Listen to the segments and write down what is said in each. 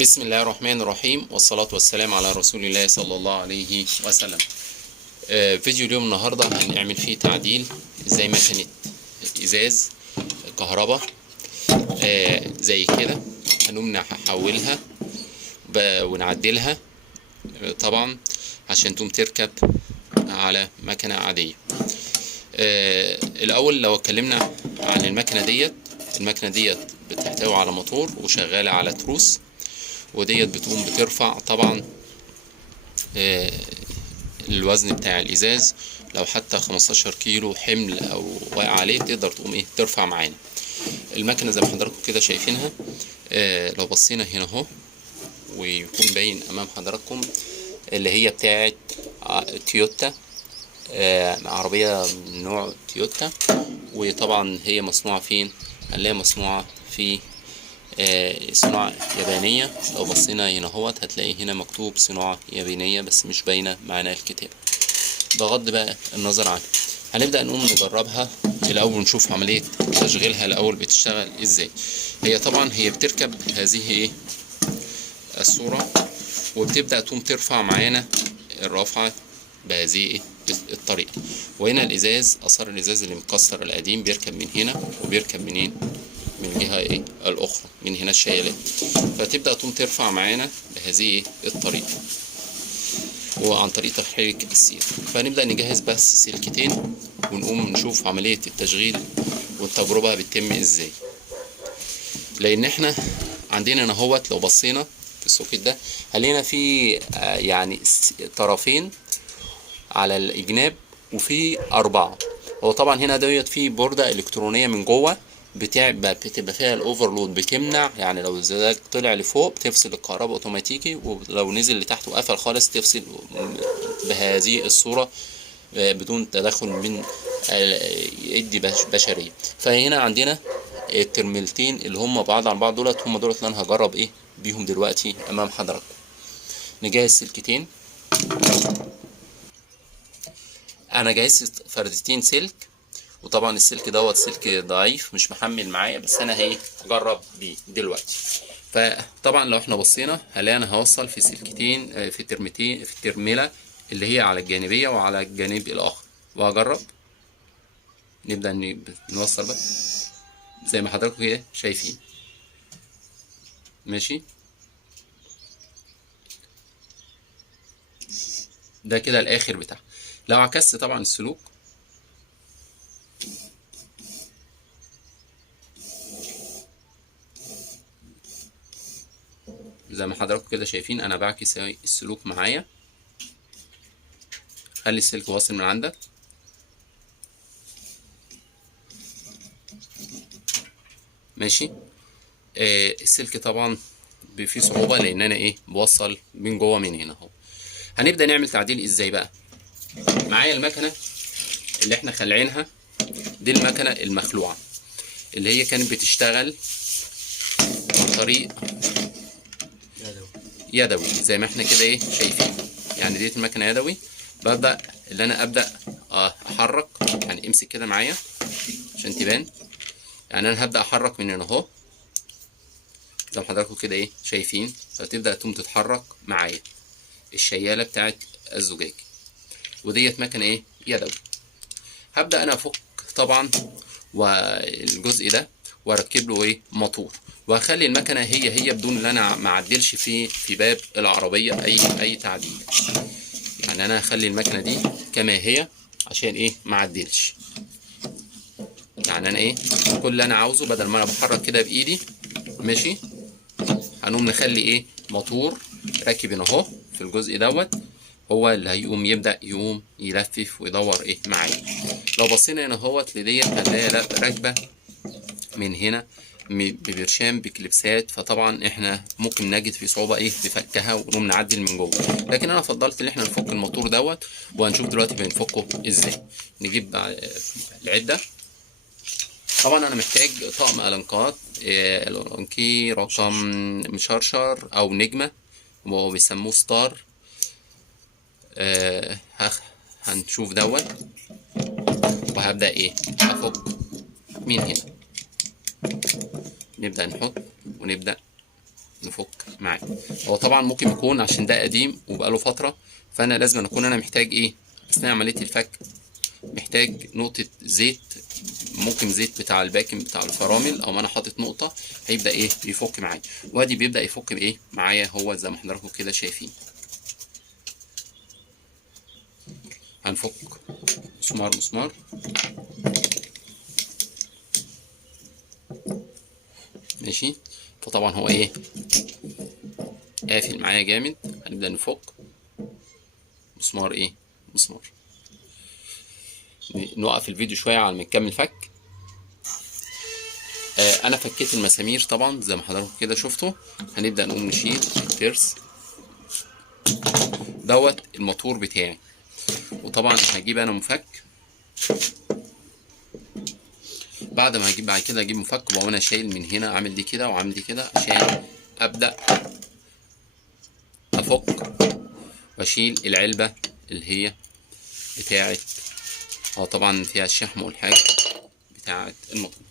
بسم الله الرحمن الرحيم، والصلاة والسلام على رسول الله صلى الله عليه وسلم. فيديو اليوم النهاردة هنعمل فيه تعديل ازاي مكنة ازاز كهرباء زي كده. هنقوم نحولها ونعدلها طبعا عشان تقوم تركب على مكنة عادية. الاول لو اتكلمنا عن المكنة ديت بتحتوي على موتور وشغالة على تروس، وديت بتقوم بترفع طبعا الوزن بتاع الازاز. لو حتى 15 كيلو حمل او واقع عليه تقدر تقوم ترفع معانا المكنه زي ما حضراتكم كده شايفينها. لو بصينا هنا اهو ويكون باين امام حضراتكم اللي هي بتاعه تويوتا، عربيه من نوع تويوتا. وطبعا هي مصنوعه فين؟ هنلاقيها مصنوعه في صناعة يابانية. لو بصينا هنا اهوت هتلاقي هنا مكتوب صناعة يابانية بس مش باينة معانا الكتاب، بغض بقى النظر عنها. هنبدأ نقوم نجربها الأول ونشوف عملية تشغيلها الأول بتشتغل ازاي. هي طبعا هي بتركب هذه الصورة وبتبدأ تقوم ترفع معانا الرافعة بهذه الطريقة. وهنا الإزاز، آثار الإزاز اللي مكسر القديم بيركب من هنا وبيركب منين؟ من الجهة الأخرى، من هنا الشيلات. فتبدأ تقوم ترفع معانا بهذه الطريقة وعن طريق تحريك السير. فنبدأ نجهز بس سلكتين ونقوم نشوف عملية التشغيل والتجربة بتتم ازاي. لأن احنا عندنا هنا اهوت لو بصينا في السوكت ده هلينا في يعني طرفين على الجناب وفي 4. هو طبعا هنا ديت في بوردة إلكترونية من جوه بتبقى فيها الاوفرلود، بتمنع يعني لو الزجاج طلع لفوق بتفصل الكهرباء اوتوماتيكي، ولو نزل لتحت وقفل خالص تفصل بهذه الصورة بدون تدخل من ايدي بشرية. فهنا عندنا الترميلتين اللي هم بعض عن بعض دولت، هم دولت اللي انا هجرب بيهم دلوقتي امام حضراتكم. نجهز سلكتين. انا جهزت فردتين سلك، وطبعا السلك دوت سلك ضعيف مش محمل معايا، بس انا هجرب بيه دلوقتي. فطبعا لو احنا بصينا هلاقي انا هوصل في سلكتين في ترمتين في الترميله اللي هي على الجانبيه وعلى الجانب الاخر، وهجرب. نبدا نوصل بقى زي ما حضراتكم كده شايفين. ماشي، ده كده الاخر بتاعه. لو عكست طبعا السلوك زي ما حضراتكم كده شايفين، انا بعكس السلوك معايا. خلي السلك واصل من عندك. ماشي. السلك طبعا فيه صعوبة لان انا بوصل من جوه من هنا اهو. هنبدأ نعمل تعديل ازاي بقى. معايا المكنة اللي احنا خلعينها، دي المكنة المخلوعة اللي هي كانت بتشتغل عن طريق يدوي زي ما احنا كده شايفين. يعني ديت المكنة يدوي. ببدأ اللي انا ابدأ احرك، يعني امسك كده معايا عشان تبان. يعني انا هبدأ احرك من هنا اهو زي ما حضراتكم كده شايفين. فتبدأ تقوم تتحرك معايا الشيالة بتاعت الزجاج، وديت مكنة يدوي. هبدأ انا افك طبعا والجزء ده واركب له موتور، وهخلي المكنه هي بدون ان انا ما اعدلش في باب العربيه اي تعديل. يعني انا هخلي المكنه دي كما هي عشان ما اعدلش. يعني انا كل اللي انا عاوزه بدل ما انا بحرك كده بايدي، ماشي، هنقوم نخلي موتور راكب هنا اهو في الجزء دوت، هو اللي يبدأ يلفف ويدور معايا. لو بصينا هنا اهوت لديت هنلاقي راكبه من هنا ببرشام بكليبسات. فطبعا احنا ممكن نجد في صعوبه في فكها ونقوم نعدل من جوه، لكن انا فضلت ان احنا نفك الموتور دوت، وهنشوف دلوقتي بنفكه ازاي. نجيب العده. طبعا انا محتاج طقم الانكات، الانكي رقم مشرشر او نجمه وهو بيسموه ستار. هنشوف دوت، وهبدأ افك من هنا. نبدأ نحط ونبدأ نفك معاه. هو طبعا ممكن يكون عشان ده قديم وبقاله فتره، فانا لازم اكون انا محتاج ايه اثناء عمليه الفك، محتاج نقطه زيت، ممكن زيت بتاع الباكن بتاع الفرامل، او انا حاطط نقطه هيبدا ايه يفك معايا. وادي بيبدا يفك بايه معايا هو زي ما حضراتكم كده شايفين. هنفك مسمار مسمار. ماشي. فطبعا هو ايه قافل معايا جامد. هنبدا نفك مسمار ايه مسمار. نوقف الفيديو شويه على ما نكمل فك. انا فكيت المسامير طبعا زي ما حضراتكم كده شفتوا. هنبدا نقوم نشيل الترس دوت الموتور بتاعي. وطبعا هجيب انا مفك. بعد ما هجيب بعد كده اجيب مفك وانا شايل من هنا، عامل دي كده وعامل دي كده عشان ابدا افك واشيل العلبه اللي هي بتاعه طبعا فيها الشحم والحاجه بتاعه الموتور.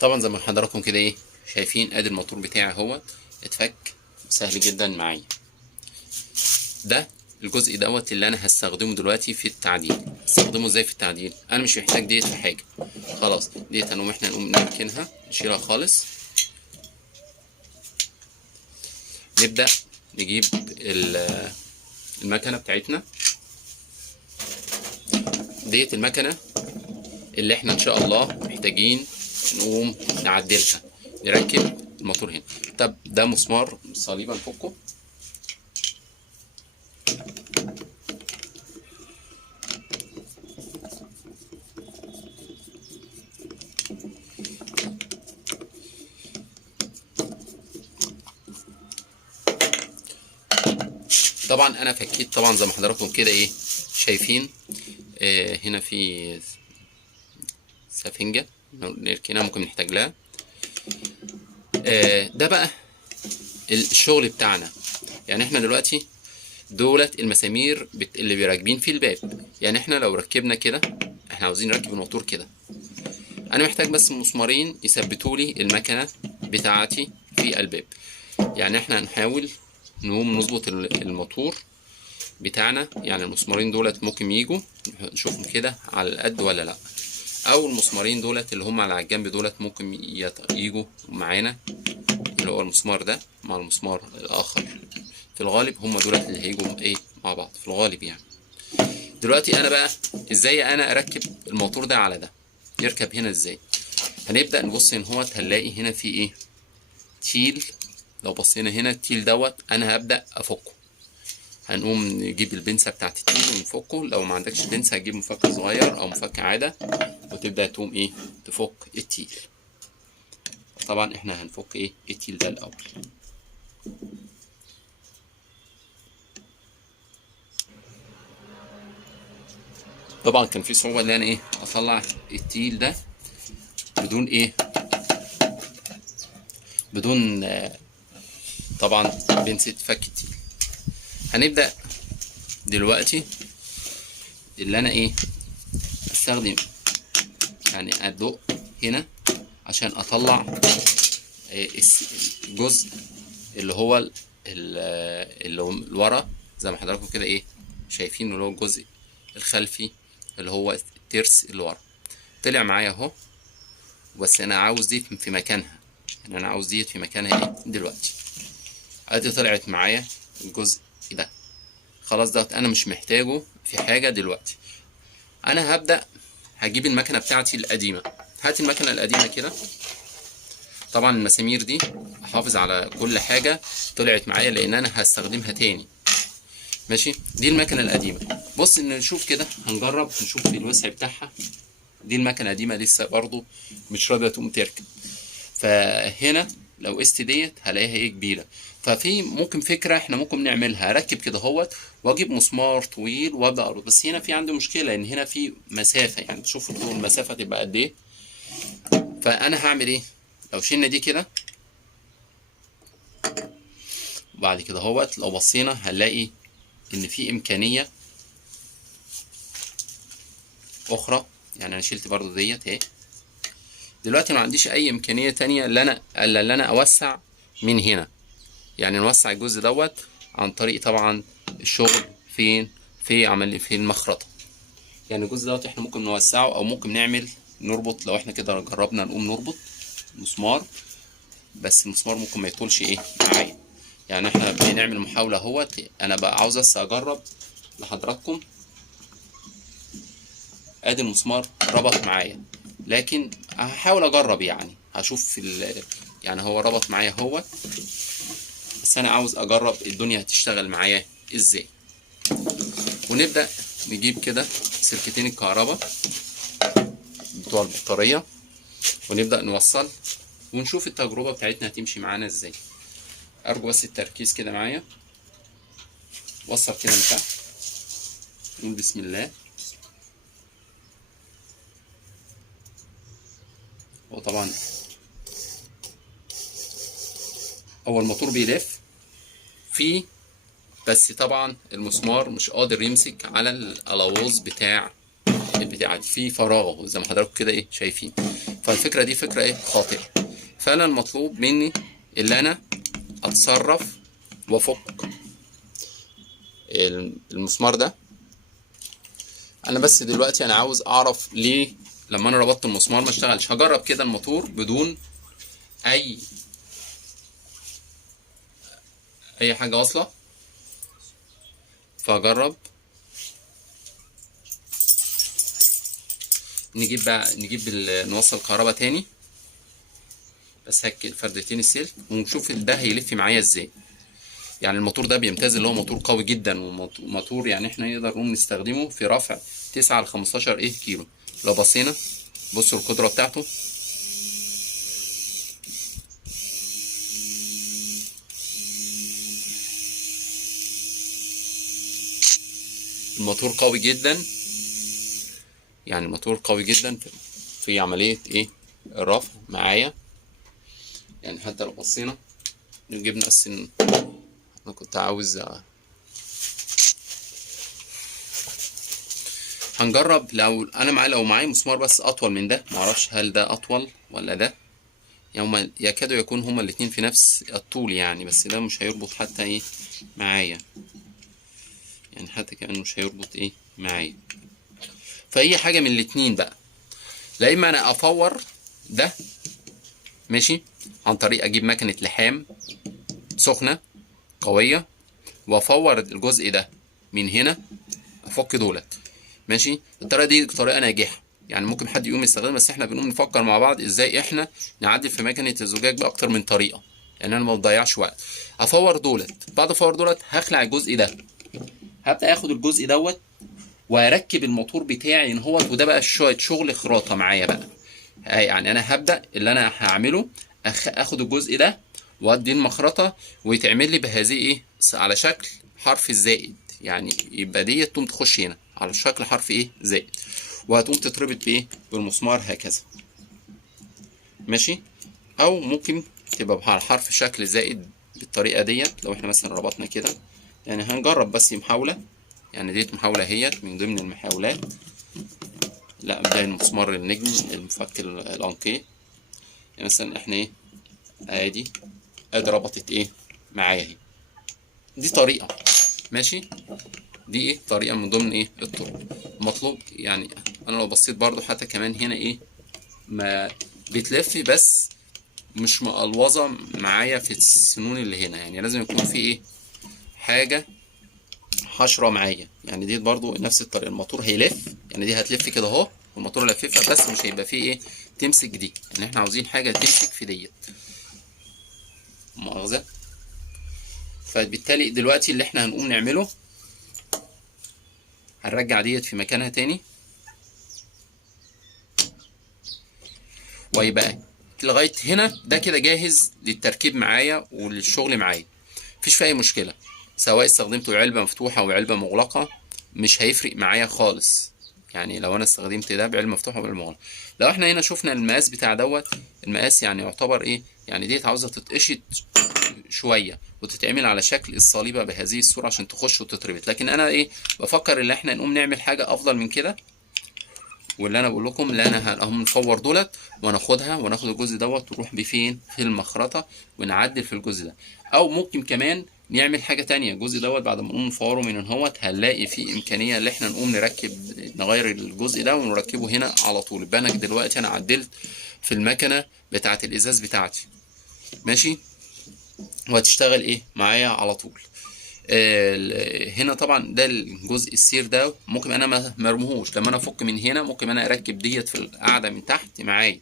طبعا زي ما حضراتكم كده ايه شايفين، ادي الموتور بتاعي اهوت اتفك سهل جدا معايا. ده الجزء دوت اللي انا هستخدمه دلوقتي في التعديل. هستخدمه ازاي في التعديل؟ انا مش محتاج ديت في حاجه خلاص. ديت احنا نقوم نركنها نشيلها خالص. نبدا نجيب المكنه بتاعتنا. ديت المكنه اللي احنا ان شاء الله محتاجين نقوم نعدلها، نركب الموتور هنا. طب ده مسمار صليبه نفكه. طبعا انا فكيت طبعا زي ما حضراتكم كده ايه شايفين. هنا في سفنجة نركنها ممكن نحتاج لها. ده بقى الشغل بتاعنا. يعني احنا دلوقتي دولت المسامير اللي بيراكبين في الباب. يعني احنا لو ركبنا كده، احنا عاوزين نركب الموتور كده، انا محتاج بس مسمارين يثبتوا لي المكنة بتاعتي في الباب. يعني احنا هنحاول نقوم نظبط الموتور بتاعنا. يعني المسمارين دولت ممكن يجوا نشوفهم كده على القد ولا لا، او المسمارين دولت اللي هم على الجنب دولت ممكن يجوا معانا، اللي هو المسمار ده مع المسمار الاخر. في الغالب هم دولت اللي هيجوا ايه مع بعض في الغالب يعني. دلوقتي انا بقى ازاي انا اركب الموتور ده على ده، يركب هنا ازاي؟ هنبدا نبص ان هو هنلاقي هنا في ايه تيل. لو بصينا هنا التيل دوت انا هبدا افكه. هنقوم نجيب البنسة بتاعت التيل ونفكه. لو ما عندكش بنسة هتجيب مفك صغير او مفك عادة وتبدأ تقوم ايه تفك التيل. طبعا احنا هنفك ايه التيل ده الاول. طبعا كان في صعوبة ان انا ايه اطلع التيل ده بدون ايه بدون طبعا بنسة فك التيل. هنبدأ دلوقتي اللي انا ايه استخدم يعني ادق هنا عشان اطلع الجزء اللي هو اللي ورا زي ما حضراتكم كده ايه شايفين، اللي هو الجزء الخلفي اللي هو الترس اللي ورا طلع معايا اهو. بس انا عاوز دي في مكانها، يعني انا عاوز ديت في مكانها ايه دلوقتي. ادي طلعت معايا الجزء ده خلاص. ده انا مش محتاجه في حاجه دلوقتي. انا هبدا هجيب المكنه بتاعتي القديمه. هات المكنه القديمه كده. طبعا المسامير دي احافظ على كل حاجه طلعت معايا لان انا هستخدمها تاني. ماشي. دي المكنه القديمه. بص نشوف كده هنجرب نشوف الوسع بتاعها. دي المكنه قديمه لسه برضو مش راضيه تقوم تركب. فهنا لو قست ديت هلاقيها ايه كبيره. ففي ممكن فكره احنا ممكن نعملها، اركب كده اهوت واجيب مسمار طويل وابدا اربط. بس هنا في عندي مشكله ان هنا في مسافه، يعني شوفوا المسافه تبقى قد ايه. فانا هعمل ايه لو شلنا دي كده وبعد كده اهوت لو بصينا هنلاقي ان في امكانيه اخرى. يعني انا شلت برضو ديت اهي، دلوقتي ما عنديش اي امكانيه تانية الا انا اوسع من هنا. يعني نوسع الجزء دوت عن طريق طبعا الشغل فين، في المخرطه. يعني الجزء دوت احنا ممكن نوسعه، او ممكن نربط. لو احنا كده جربنا نقوم نربط مسمار، بس المسمار ممكن ما يطولش معايا. يعني احنا بنعمل محاولة اهوت. انا بقى عاوز بس اجرب لحضراتكم. ادي المسمار ربط معايا، لكن هحاول اجرب، يعني هشوف يعني هو ربط معايا اهوت، بس انا عاوز اجرب الدنيا هتشتغل معايا ازاي. ونبدأ نجيب كده سلكتين الكهرباء بتوع البطارية، ونبدأ نوصل ونشوف التجربة بتاعتنا هتمشي معانا ازاي. ارجو بس التركيز كده معايا. وصل كده من تحت، نقول بسم الله. وطبعا هو الموتور بيلف فيه، بس طبعا المسمار مش قادر يمسك على الالواز البتاع دي، في فراغ زي ما حضراتكم كده شايفين. فالفكره دي فكره خاطئه. فانا المطلوب مني اللي انا اتصرف وافك المسمار ده. انا بس دلوقتي انا عاوز اعرف ليه لما انا ربطت المسمار ما اشتغلش. هجرب كده الموتور بدون اي حاجه واصله، فاجرب. نوصل كهرباء تاني، بس هك فردتين السلك ونشوف ده هيلف معايا ازاي. يعني الموتور ده بيمتاز، اللي هو موتور قوي جدا، وموتور يعني احنا نقدر نقوم نستخدمه في رفع 9 ل 15 كيلو. لو بصينا بصوا القدرة بتاعته. الموتور قوي جدا، يعني الموتور قوي جدا في عملية الرفع معايا. يعني حتى لو بصينا نجيب نقسم. انا كنت عاوز هنجرب لو معايا مسمار بس اطول من ده، معرفش هل ده اطول ولا ده. يعني يكادوا يكون هما الاتنين في نفس الطول يعني، بس ده مش هيربط حتى معايا. يعني حتى كمان مش هيربط معايا. فأي حاجة من الاتنين بقى، لا اما انا افور ده ماشي عن طريق اجيب مكنة لحام سخنة قوية، وافور الجزء ده من هنا، افك دولت ماشي. الطريقة دي طريقة ناجحة، يعني ممكن حد يقوم يستخدمها، بس احنا بنقوم نفكر مع بعض ازاي احنا نعدل في مكنة الزجاج باكتر من طريقة، لان انا ما بضيعش وقت. افور دولت، بعد افور دولت هخلع الجزء ده، هبدأ اخد الجزء دوت واركب الموتور بتاعي وده بقى شوية شغل خراطة معايا بقى. يعني انا هبدأ اللي انا هعمله اخد الجزء ده وادي المخرطة، ويتعمل لي بهذه على شكل حرف الزائد. يعني يبقى ديت تقوم تخش هنا على شكل حرف زائد، وهتقوم تتربط بالمسمار هكذا ماشي. او ممكن تبقى على حرف شكل زائد بالطريقة ديت. لو احنا مثلا ربطنا كده، يعني هنجرب بس محاولة، يعني ديت محاولة هيت من ضمن المحاولات. لا بداية المسمار النجم المفك الانكيه. يعني مثلا احنا ادي ربطت معايا اهي. دي طريقة ماشي، دي طريقة من ضمن الطرق. مطلوب يعني انا لو بصيت برضو حتى كمان هنا ما بتلف، بس مش مقلوظة معايا في السنون اللي هنا. يعني لازم يكون في حاجة حشرة معايا. يعني دي برضو نفس الطريقة، الموتور هيلف، يعني دي هتلف كده اهو والموتور لففها، بس مش هيبقى فيه تمسك دي. يعني احنا عاوزين حاجة تمسك في ديت، مؤاخذة. فبالتالي دلوقتي اللي احنا هنقوم نعمله، هنرجع ديت في مكانها تاني، ويبقى لغاية هنا ده كده جاهز للتركيب معايا وللشغل معايا، مفيش فيه اي مشكلة. سواء استخدمته علبة مفتوحة او علبة مغلقة مش هيفرق معايا خالص. يعني لو انا استخدمت ده بعلبة مفتوحة او بعلبة مغلقة. لو احنا هنا شفنا المقاس بتاع دوت، المقاس يعني يعتبر يعني ديت عاوزة تتقشط شوية وتتعمل على شكل الصليبة بهذه الصورة عشان تخش وتتربط. لكن انا بفكر ان احنا نقوم نعمل حاجة افضل من كده، واللي انا بقول لكم اللي انا هنقوم نفور دولت وناخدها وناخد الجزء دوت ونروح بيه فين في المخرطه ونعدل في الجزء ده. او ممكن كمان نعمل حاجه تانية، الجزء دوت بعد ما نقوم نفوره من هوت هنلاقي فيه امكانيه ان احنا نقوم نغير الجزء ده ونركبه هنا على طول. يبقى انا دلوقتي انا عدلت في المكنه بتاعه الازاز بتاعتي ماشي، وهتشتغل ايه معايا على طول. هنا طبعا ده الجزء السير ده ممكن انا ما مرموهوش، لما انا افك من هنا ممكن انا اركب ديت في القاعده من تحت معايا.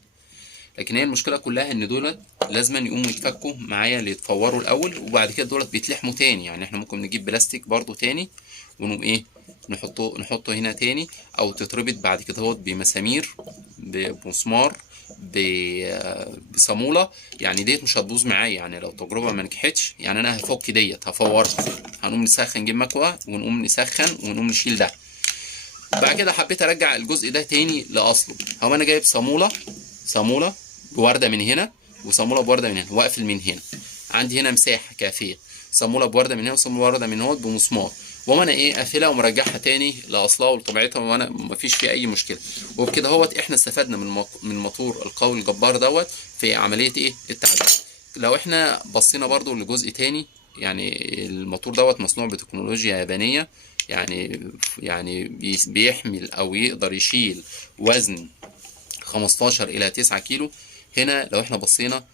لكن هي المشكله كلها ان دولت لازم يقوموا يتفكوا معايا اللي يتفوروا الاول، وبعد كده دولت بيتلحموا تاني. يعني احنا ممكن نجيب بلاستيك برضو تاني ونقوم ايه نحطه هنا تاني، او تتربط بعد كده هوت بمسامير بمسمار بصاموله. يعني ديت مش هتبوظ معايا، يعني لو تجربه ما نجحتش يعني انا هفك ديت هفورها، هنقوم نسخن نجيب مكوه ونقوم نسخن ونقوم نشيل ده. بعد كده حبيت ارجع الجزء ده تاني لاصله، هو انا جايب صاموله بورده من هنا وصاموله بورده من هنا واقفل من هنا، عندي هنا مساحه كافيه، صاموله بورده من هنا وصاموله بورده من هنا بمسمار، وانا ايه قافلها ومرجعها تاني لاصلها ولطبيعتها وانا مفيش فيه اي مشكله. وبكده هوت احنا استفدنا من الموتور القوي الجبار دوت في عمليه ايه التعديل. لو احنا بصينا برضو لجزء تاني، يعني الموتور دوت مصنوع بتكنولوجيا يابانيه، يعني بيحمل او يقدر يشيل وزن 15 الى 9 كيلو. هنا لو احنا بصينا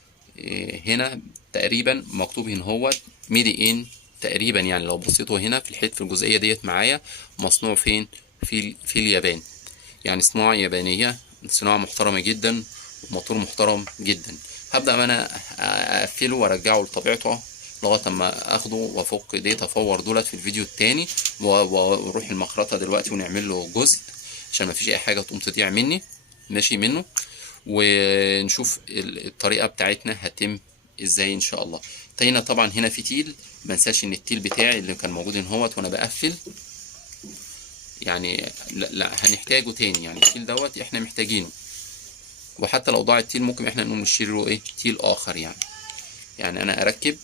هنا تقريبا مكتوب هنا هو ميدي ان تقريبا، يعني لو بصيتوا هنا في الجزئيه ديت معايا مصنوع فين في اليابان، يعني صناعه يابانيه، صناعه محترمه جدا وموتور محترم جدا. هبدا انا اقفله وارجعه لطبيعته لغايه اما اخده وافك ديت افور دولت في الفيديو التاني، واروح المخرطه دلوقتي ونعمل له جزء عشان ما فيش اي حاجه تقوم تضيع مني ماشي منه، ونشوف الطريقه بتاعتنا هتتم ازاي ان شاء الله. هنا طبعا هنا في تيل، ما انساش ان التيل بتاعي اللي كان موجود هنا هوت وانا بقفل، يعني لا هنحتاجه تاني، يعني التيل دوت احنا محتاجينه، وحتى لو ضاع التيل ممكن احنا نقوم نشيل له ايه تيل اخر. يعني انا اركب